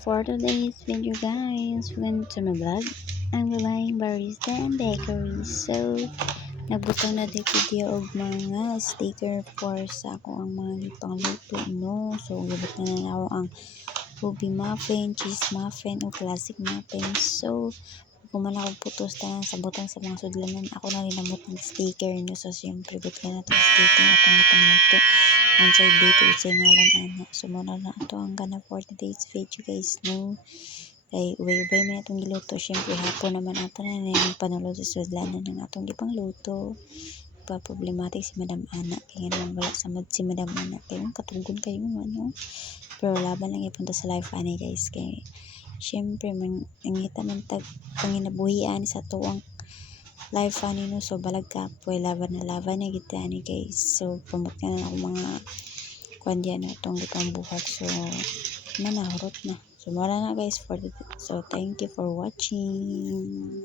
For today's video guys, welcome to my vlog, ang babaeng barista and bakery. So, nagbutang na di video og mga sticker for sa ako ang mga pangluto no. So, gibot na ako ang ruby muffin, cheese muffin o classic muffin. So, kung man ako putos na sa butang sa mga sudlanan, ako na rin namot ng sticker no. So, siyempre, butang na itong sticker na itong pangluto. Ang side dito, usay ngalan ana. So, muna na ito ang gana for today's video guys no. Kay ubay-ubay man itong giluto. Siyempre, hapon naman ato na yung panulod sa sudlanan ng atong gipang luto. Pa problematic si Madam Ana. Kaya naman wala sa si Madam Ana. Kaya katugon kayo ano. Pero laban lang ipunta sa life ani guys. Kaya siyempre, nangita man tag panginabuhian sa tuwang life ani no. So balag ka po laban na kita ani guys. So pamot na ako mga kuan na itong gipang buhat. So manahurot na. So wala na guys for today. So thank you for watching.